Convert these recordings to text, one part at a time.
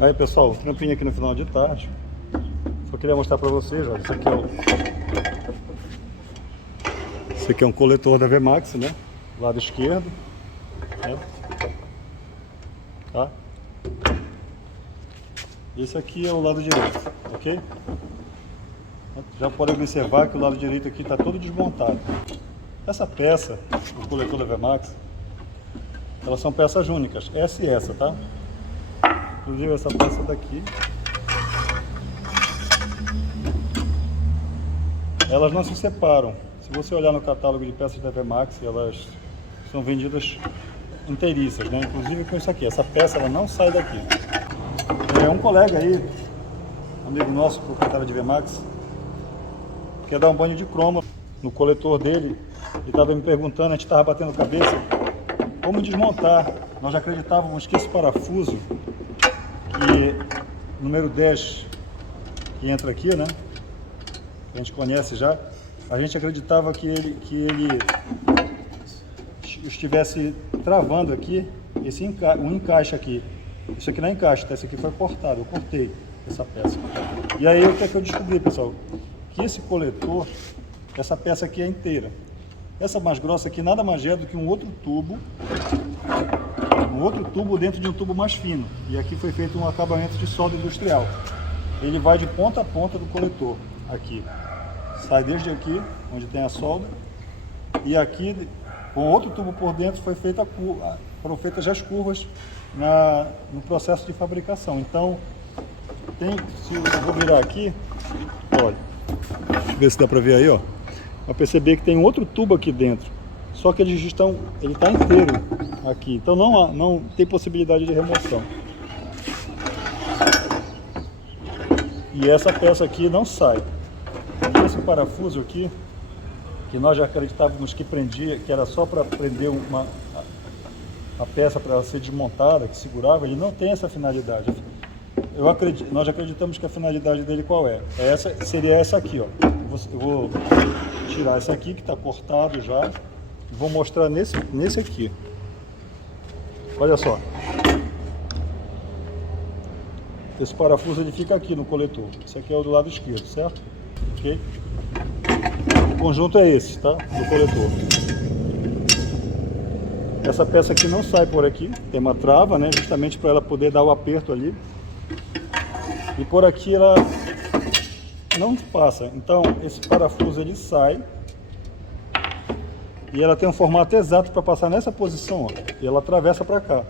Aí pessoal, trampinho aqui no final de tarde. Só queria mostrar para vocês, ó, esse aqui é um coletor da VMAX, né? Lado esquerdo, né? Tá? Esse aqui é o lado direito, ok? Já pode observar que o lado direito aqui está todo desmontado. Essa peça, o coletor da VMAX, elas são peças únicas, essa e essa, tá? Inclusive essa peça daqui, elas não se separam. Se você olhar no catálogo de peças da VMAX, elas são vendidas inteiriças, né? Inclusive com isso aqui, essa peça ela não sai daqui. Um colega aí, amigo nosso, proprietário de VMAX, quer dar um banho de cromo no coletor dele. Ele estava me perguntando, a gente estava batendo cabeça, como desmontar. Nós acreditávamos que esse parafuso, que número 10, que entra aqui, né? A gente conhece já. A gente acreditava que ele estivesse travando aqui, um encaixe aqui. Isso aqui não é encaixe, tá? Esse aqui foi cortado, eu cortei essa peça. E aí o que é que eu descobri, pessoal? Que esse coletor, essa peça aqui é inteira. Essa mais grossa aqui nada mais é do que um outro tubo dentro de um tubo mais fino. E aqui foi feito um acabamento de solda industrial. Ele vai de ponta a ponta do coletor, aqui. Sai desde aqui, onde tem a solda, e aqui, com outro tubo por dentro, foram feitas as curvas no processo de fabricação. Então, se eu vou virar aqui, olha, deixa eu ver se dá para ver aí, ó. Vai perceber que tem um outro tubo aqui dentro, só que ele está inteiro aqui, então não tem possibilidade de remoção. E essa peça aqui não sai. Esse parafuso aqui, que nós já acreditávamos que prendia, que era só para prender a peça para ela ser desmontada, que segurava, ele não tem essa finalidade. Nós acreditamos que a finalidade dele qual é? Seria essa aqui, ó. Eu vou tirar esse aqui que está cortado já e vou mostrar nesse aqui. Olha só. Esse parafuso ele fica aqui no coletor. Esse aqui é o do lado esquerdo, certo? Ok? O conjunto é esse, tá? Do coletor. Essa peça aqui não sai por aqui, tem uma trava, né? Justamente para ela poder dar o aperto ali. E por aqui ela não passa. Então esse parafuso ele sai e ela tem um formato exato para passar nessa posição, ó, e ela atravessa para cá.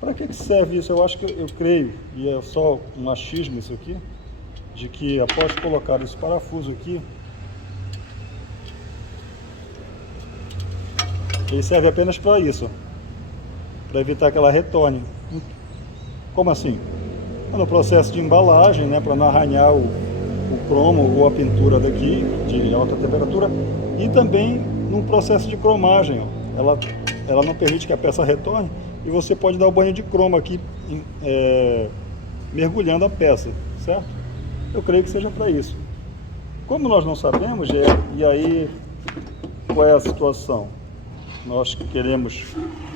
Para que serve isso? Eu acho que eu creio, e é só um achismo isso aqui, de que após colocar esse parafuso aqui, ele serve apenas para isso, para evitar que ela retorne. Como assim? No processo de embalagem, né, para não arranhar o cromo ou a pintura daqui de alta temperatura, e também no processo de cromagem, ó. Ela não permite que a peça retorne e você pode dar o banho de cromo aqui, mergulhando a peça, certo? Eu creio que seja para isso. Como nós não sabemos, e aí qual é a situação? Nós queremos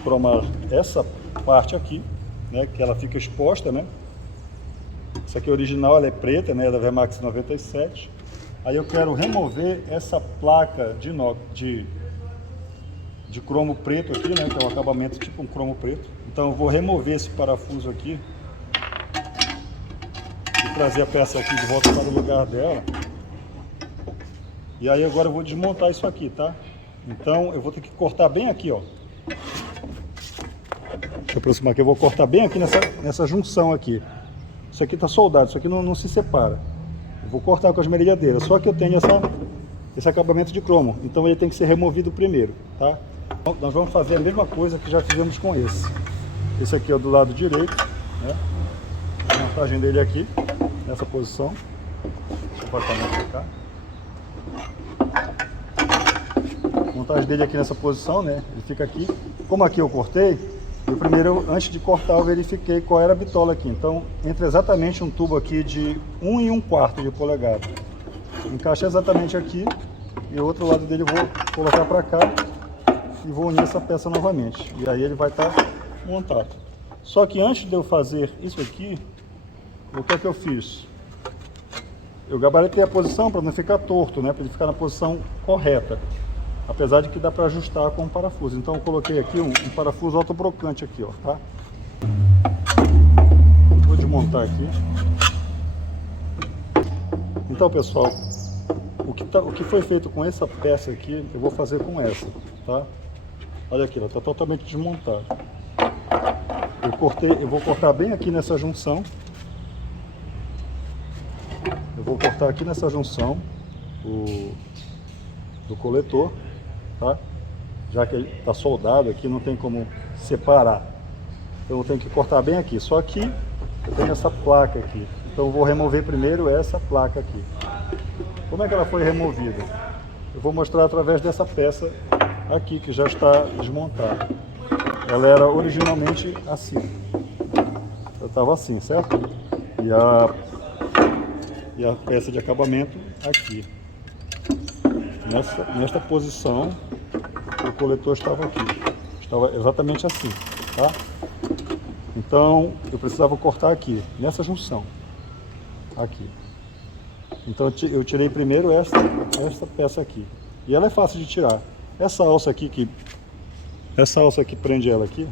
cromar essa parte aqui, né, que ela fica exposta, né? Essa aqui original, ela é preta, né, da VMAX 97. Aí eu quero remover essa placa de cromo preto aqui, né, que é um acabamento tipo um cromo preto. Então eu vou remover esse parafuso aqui e trazer a peça aqui de volta para o lugar dela. E aí agora eu vou desmontar isso aqui, tá? Então eu vou ter que cortar bem aqui, ó. Deixa eu aproximar aqui, eu vou cortar bem aqui nessa junção aqui. Isso aqui está soldado, isso aqui não se separa. Eu vou cortar com as esmerilhadeiras, só que eu tenho esse acabamento de cromo, então ele tem que ser removido primeiro, tá? Então, nós vamos fazer a mesma coisa que já fizemos com esse. Esse aqui é do lado direito, né? A montagem dele aqui, nessa posição. Deixa eu botar mais pra cá. A montagem dele aqui nessa posição, né? Ele fica aqui. Como aqui eu cortei, eu primeiro, antes de cortar, eu verifiquei qual era a bitola aqui. Então, entra exatamente um tubo aqui de 1 1/4 de polegada. Encaixa exatamente aqui e o outro lado dele eu vou colocar para cá e vou unir essa peça novamente. E aí ele vai estar montado. Só que antes de eu fazer isso aqui, o que é que eu fiz? Eu gabaritei a posição para não ficar torto, né? Para ele ficar na posição correta. Apesar de que dá para ajustar com o parafuso. Então eu coloquei aqui um parafuso autobrocante aqui, ó, tá? Vou desmontar aqui. Então, pessoal, o que foi feito com essa peça aqui, eu vou fazer com essa, tá? Olha aqui, ela está totalmente desmontada. Eu vou cortar bem aqui nessa junção. Eu vou cortar aqui nessa junção do coletor, tá? Já que ele está soldado aqui, não tem como separar. Então eu tenho que cortar bem aqui. Só que eu tenho essa placa aqui. Então eu vou remover primeiro essa placa aqui. Como é que ela foi removida? Eu vou mostrar através dessa peça aqui, que já está desmontada. Ela era originalmente assim. Ela estava assim, certo? E a peça de acabamento aqui. Nesta posição, o coletor estava aqui. Estava exatamente assim, tá? Então, eu precisava cortar aqui, nessa junção. Aqui. Então, eu tirei primeiro esta peça aqui. E ela é fácil de tirar. Essa alça aqui que prende ela aqui,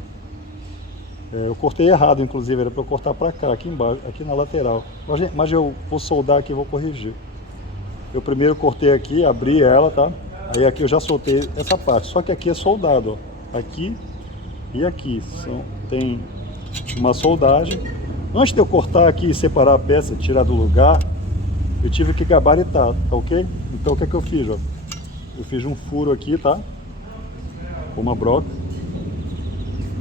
eu cortei errado, inclusive, era para eu cortar para cá, aqui embaixo, aqui na lateral. Mas eu vou soldar aqui e vou corrigir. Eu primeiro cortei aqui, abri ela, tá? Aí aqui eu já soltei essa parte, só que aqui é soldado, ó. Aqui e aqui. Tem uma soldagem. Antes de eu cortar aqui e separar a peça, tirar do lugar, eu tive que gabaritar, tá ok? Então o que é que eu fiz, ó? Eu fiz um furo aqui, tá? Com uma broca.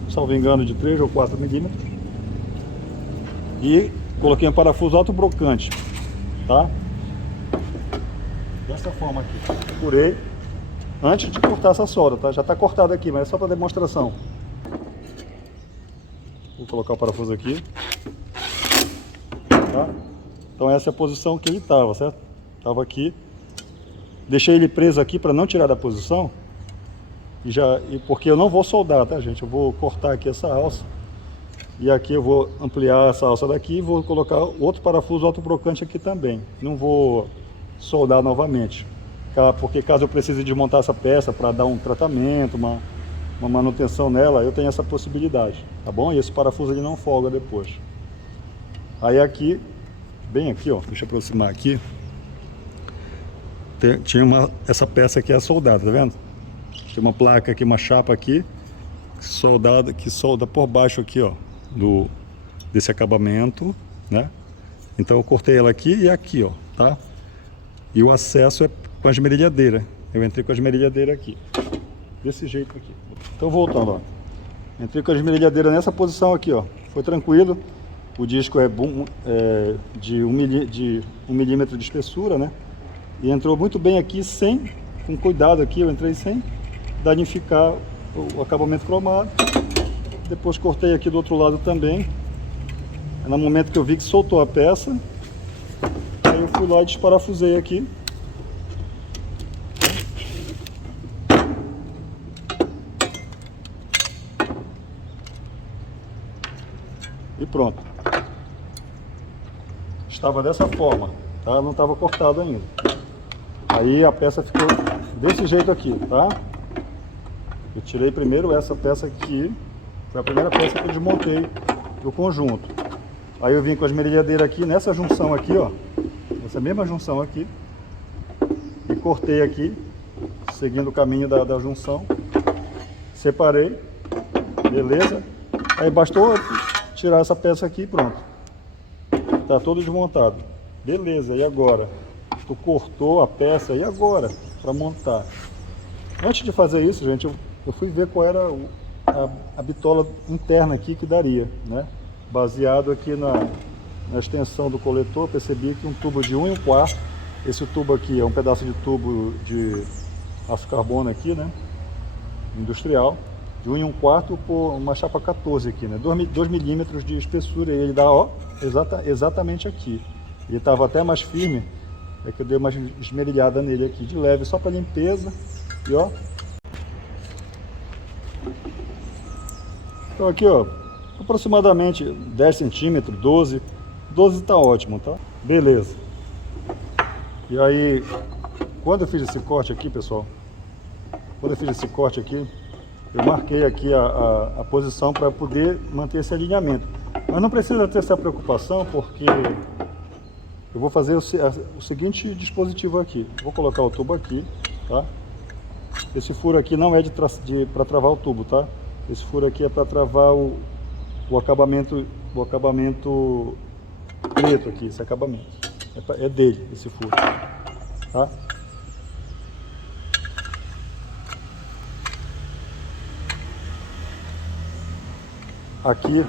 Salvo engano, de 3 ou 4 milímetros. E coloquei um parafuso autobrocante, tá? Dessa forma aqui. Furei antes de cortar essa solda, tá? Já está cortado aqui, mas é só para demonstração. Vou colocar o parafuso aqui. Tá? Então essa é a posição que ele estava, certo? Estava aqui. Deixei ele preso aqui para não tirar da posição. Porque eu não vou soldar, tá, gente? Eu vou cortar aqui essa alça. E aqui eu vou ampliar essa alça daqui e vou colocar outro parafuso autobrocante aqui também. Não vou soldar novamente. Porque caso eu precise desmontar essa peça para dar um tratamento, uma manutenção nela, eu tenho essa possibilidade, tá bom? E esse parafuso ele não folga depois. Aí aqui, bem aqui, ó, deixa eu aproximar aqui. Tinha essa peça aqui é soldada, tá vendo? Tem uma placa aqui, uma chapa aqui, soldada, que solda por baixo aqui, ó, desse acabamento, né? Então eu cortei ela aqui e aqui, ó, tá? E o acesso é com a esmerilhadeira. Eu entrei com a esmerilhadeira aqui, desse jeito aqui. Então voltando, ó. Entrei com a esmerilhadeira nessa posição aqui, ó. Foi tranquilo. O disco é de 1 milímetro de espessura, né? E entrou muito bem aqui, com cuidado aqui, eu entrei sem danificar o acabamento cromado. Depois cortei aqui do outro lado também. No momento que eu vi que soltou a peça, aí eu fui lá e desparafusei aqui. E pronto. Estava dessa forma, tá? Não estava cortado ainda. Aí a peça ficou desse jeito aqui, tá? Eu tirei primeiro essa peça aqui. Foi a primeira peça que eu desmontei do conjunto. Aí eu vim com a esmerilhadeira aqui, nessa junção aqui, ó. Essa mesma junção aqui. E cortei aqui, seguindo o caminho da junção. Separei. Beleza? Aí bastou tirar essa peça aqui e pronto. Tá todo desmontado. Beleza, e agora? Tu cortou a peça, e agora? Para montar. Antes de fazer isso, gente, eu fui ver qual era a bitola interna aqui que daria, né? Baseado aqui na extensão do coletor, percebi que um tubo de 1 1/4, esse tubo aqui é um pedaço de tubo de aço carbono aqui, né? Industrial, de 1 1/4 por uma chapa 14 aqui, né? 2 milímetros de espessura, e ele dá, ó, exatamente aqui. Ele estava até mais firme, é que eu dei uma esmerilhada nele aqui de leve, só para limpeza. E ó, então aqui, ó, aproximadamente 10 centímetros, 12. 12 tá ótimo, tá? Beleza. E aí, quando eu fiz esse corte aqui, pessoal, eu marquei aqui a posição para poder manter esse alinhamento. Mas não precisa ter essa preocupação, porque eu vou fazer o seguinte dispositivo aqui. Vou colocar o tubo aqui, tá? Esse furo aqui não é para travar o tubo, tá? Esse furo aqui é para travar o acabamento preto aqui, esse acabamento. É dele, esse furo, tá? Aqui,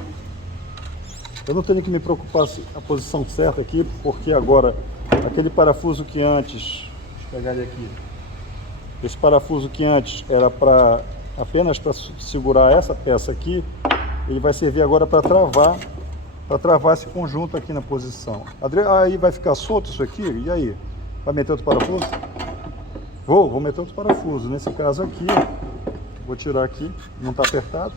eu não tenho que me preocupar a posição certa aqui, porque agora, aquele parafuso que antes, deixa eu pegar ele aqui, esse parafuso que antes era apenas para segurar essa peça aqui, ele vai servir agora para travar esse conjunto aqui na posição. Aí vai ficar solto isso aqui, e aí? Vai meter outro parafuso? Vou meter outro parafuso. Nesse caso aqui, vou tirar aqui, não está apertado.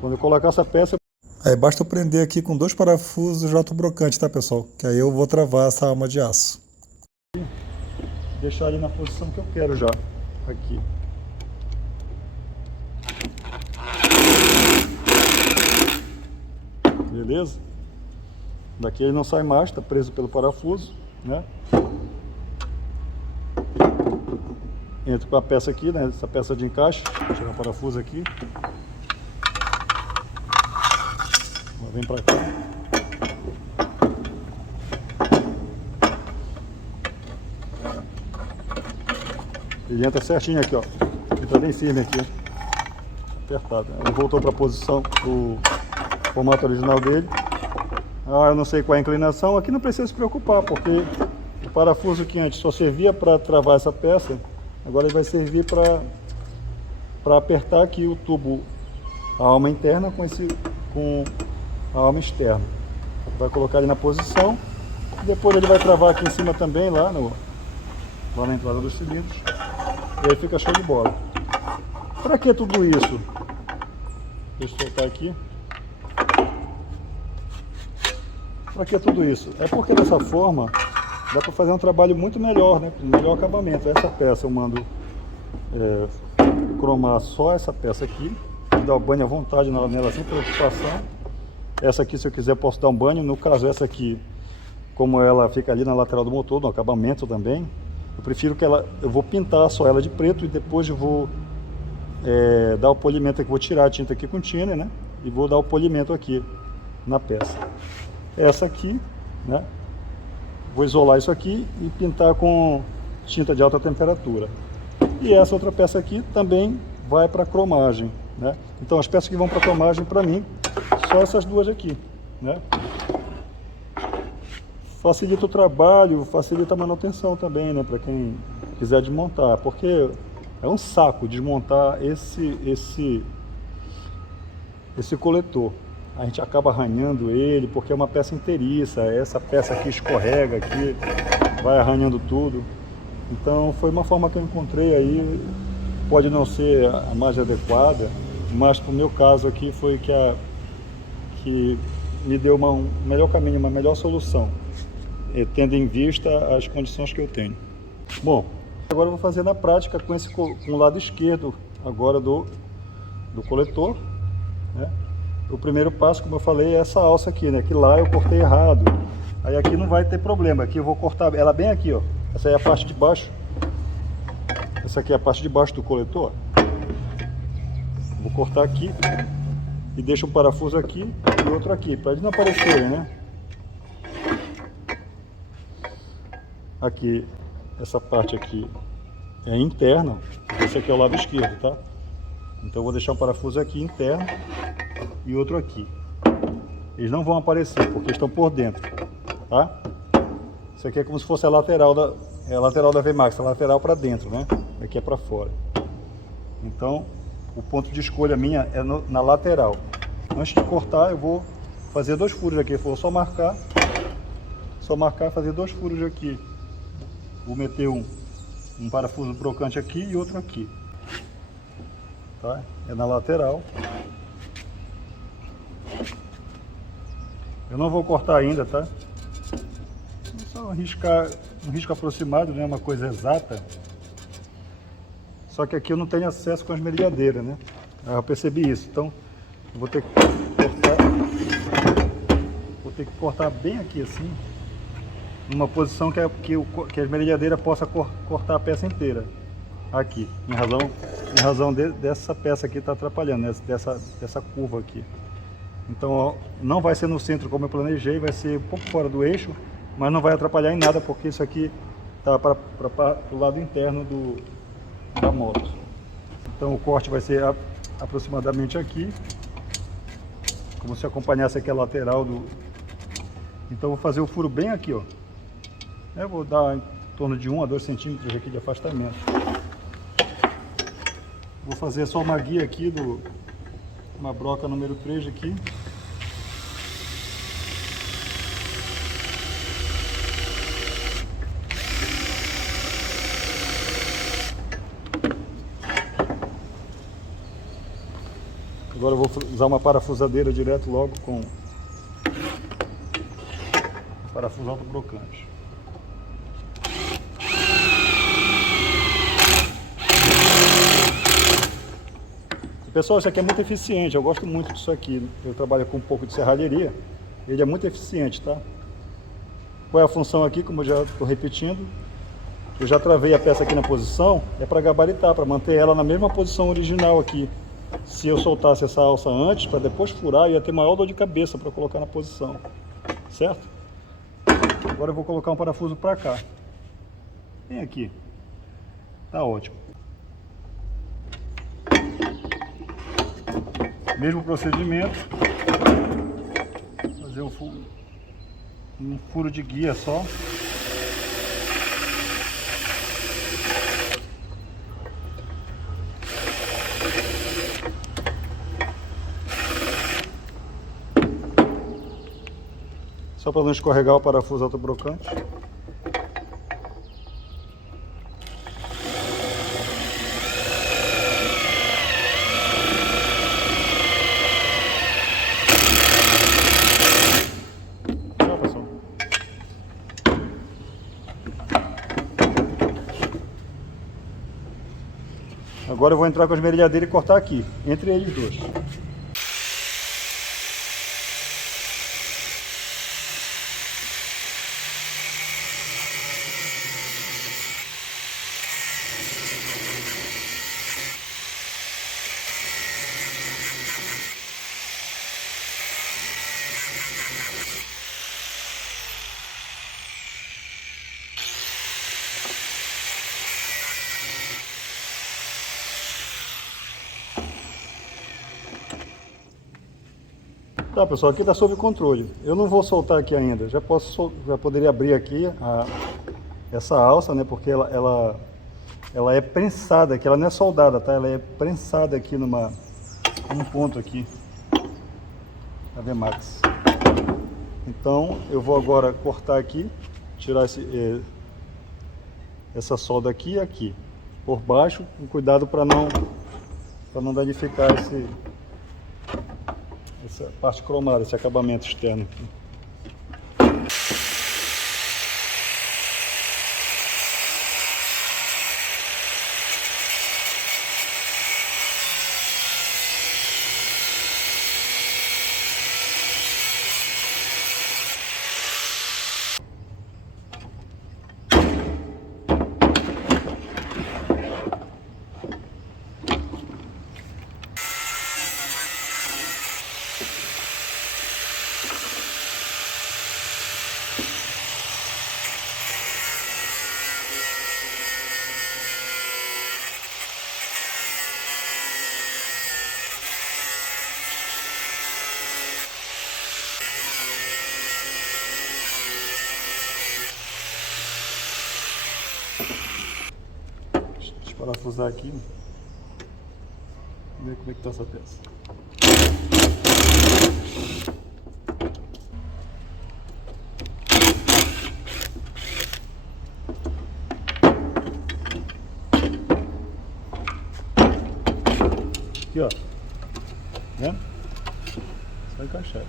Quando eu colocar essa peça... Aí basta eu prender aqui com 2 parafusos de autobrocante, tá, pessoal? Que aí eu vou travar essa alma de aço. Deixar ele na posição que eu quero já, aqui. Beleza? Daqui ele não sai mais, está preso pelo parafuso, né? Entro com a peça aqui, né? Essa peça de encaixe. Vou tirar o parafuso aqui. Vem pra cá. Ele entra certinho aqui, ó. Ele tá bem firme aqui, apertado. Ele voltou para a posição do formato original dele. Eu não sei qual é a inclinação. Aqui não precisa se preocupar, porque o parafuso que antes só servia para travar essa peça, agora ele vai servir para apertar aqui o tubo, a alma interna com a alma externa. Vai colocar ele na posição. Depois ele vai travar aqui em cima também, lá na entrada dos cilindros. E aí fica show de bola. Para que tudo isso? Deixa eu soltar aqui. Para que tudo isso? É porque dessa forma dá para fazer um trabalho muito melhor, né? Melhor acabamento. Essa peça eu mando cromar só essa peça aqui, dar o banho à vontade nela sem preocupação. Essa aqui, se eu quiser, posso dar um banho. No caso, essa aqui, como ela fica ali na lateral do motor, no acabamento também, eu prefiro que eu vou pintar só ela de preto e depois eu vou dar o polimento aqui. Vou tirar a tinta aqui com thinner, né? E vou dar o polimento aqui na peça. Essa aqui, né? Vou isolar isso aqui e pintar com tinta de alta temperatura. E essa outra peça aqui também vai para cromagem, né? Então as peças que vão para cromagem, para mim, só essas duas aqui, né? Facilita o trabalho, facilita a manutenção também, né? Para quem quiser desmontar, porque é um saco desmontar esse coletor. A gente acaba arranhando ele porque é uma peça inteiriça. Essa peça aqui escorrega aqui, vai arranhando tudo. Então foi uma forma que eu encontrei aí. Pode não ser a mais adequada, mas para o meu caso aqui foi que me deu um melhor caminho, uma melhor solução, tendo em vista as condições que eu tenho. Bom, agora eu vou fazer na prática com o lado esquerdo agora do coletor, né? O primeiro passo, como eu falei, é essa alça aqui, né? Que lá eu cortei errado. Aí aqui não vai ter problema. Aqui eu vou cortar ela bem aqui, ó. Essa aí é a parte de baixo. Essa aqui é a parte de baixo do coletor. Vou cortar aqui e deixo um parafuso aqui e outro aqui, para eles não aparecerem, né? Aqui, essa parte aqui é interna. Esse aqui é o lado esquerdo, tá? Então eu vou deixar um parafuso aqui interno e outro aqui. Eles não vão aparecer porque estão por dentro, tá? Isso aqui é como se fosse a lateral da VMAX, a lateral para dentro, né? Aqui é para fora. Então o ponto de escolha minha é na lateral. Antes de cortar, eu vou fazer 2 furos aqui. Eu vou só marcar e fazer 2 furos aqui. Vou meter um parafuso brocante aqui e outro aqui. tá? É na lateral. Eu não vou cortar ainda, tá? É só riscar, um risco aproximado, não é uma coisa exata. Só que aqui eu não tenho acesso com as esmerilhadeiras, né? Eu percebi isso, então eu vou ter que cortar bem aqui assim, numa posição que a esmerilhadeira possa cortar a peça inteira. Aqui, em razão dessa peça aqui está atrapalhando, né? dessa curva aqui. Então, ó, não vai ser no centro como eu planejei, vai ser um pouco fora do eixo, mas não vai atrapalhar em nada, porque isso aqui está para o lado interno da moto. Então o corte vai ser aproximadamente aqui, como se acompanhasse aqui a lateral do... Então eu vou fazer o furo bem aqui, ó. Eu vou dar em torno de 1 a 2 centímetros aqui de afastamento. Vou fazer só uma guia aqui uma broca número 3 aqui. Agora eu vou usar uma parafusadeira direto logo com parafuso autobrocante. Pessoal, isso aqui é muito eficiente, eu gosto muito disso aqui. Eu trabalho com um pouco de serralheria, ele é muito eficiente, tá? Qual é a função aqui, como eu já estou repetindo? Eu já travei a peça aqui na posição, é para gabaritar, para manter ela na mesma posição original aqui. Se eu soltasse essa alça antes, para depois furar, ia ter maior dor de cabeça para colocar na posição, certo? Agora eu vou colocar um parafuso para cá. Vem aqui. Tá ótimo. Mesmo procedimento. Fazer um furo de guia só. Só para não escorregar o parafuso autobrocante. Tchau, pessoal. Agora eu vou entrar com a esmerilhadeira e cortar aqui, entre eles dois. Tá, pessoal, aqui está sob controle. Eu não vou soltar aqui ainda. Já poderia abrir aqui essa alça, né? Porque ela é prensada aqui, ela não é soldada, tá? Ela é prensada aqui num ponto aqui da VMAX. Então eu vou agora cortar aqui, tirar essa solda aqui e aqui por baixo, com cuidado para não danificar essa parte cromada, esse acabamento externo aqui. Parafusar aqui, ver como é que está essa peça. vai encaixar.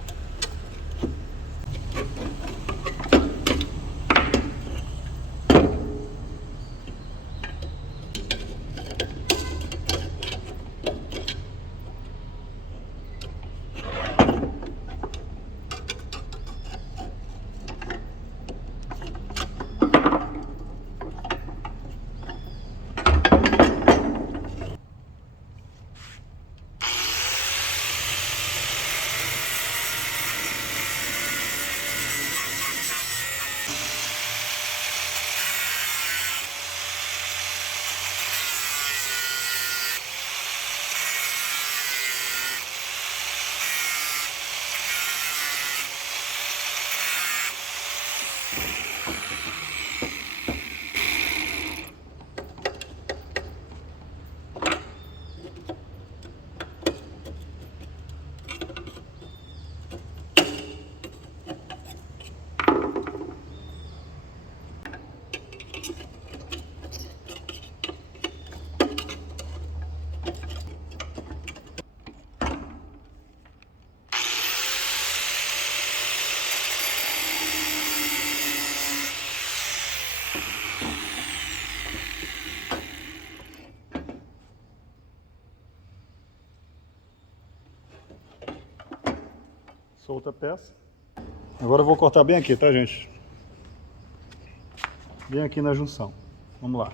Solta a peça. Agora eu vou cortar bem aqui, tá, gente? Bem aqui na junção. Vamos lá.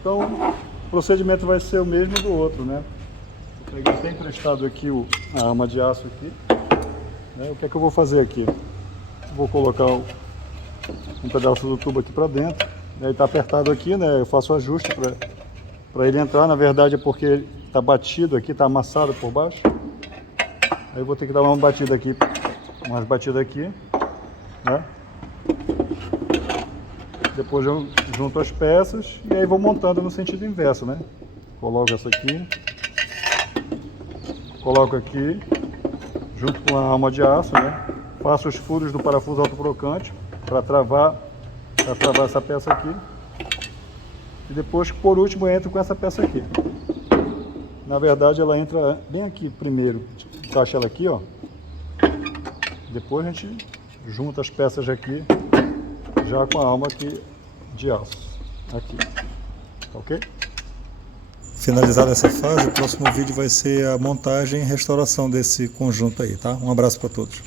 Então, o procedimento vai ser o mesmo do outro, né? Eu peguei até emprestado aqui a arma de aço aqui. Né? O que é que eu vou fazer aqui? Vou colocar um pedaço do tubo aqui para dentro. Ele está apertado aqui, né? Eu faço o ajuste para ele entrar. Na verdade é porque ele está batido aqui, está amassado por baixo. Aí eu vou ter que dar uma batida aqui, né? Depois eu junto as peças e aí vou montando no sentido inverso, né? Coloco essa aqui, coloco aqui, junto com a alma de aço, né? Faço os furos do parafuso autocrocante para travar essa peça aqui. E depois, por último, eu entro com essa peça aqui. Na verdade, ela entra bem aqui primeiro. Encaixa ela aqui, ó. Depois a gente junta as peças aqui, já com a alma aqui de aço. Aqui. Ok? Finalizada essa fase, o próximo vídeo vai ser a montagem e restauração desse conjunto aí, tá? Um abraço para todos.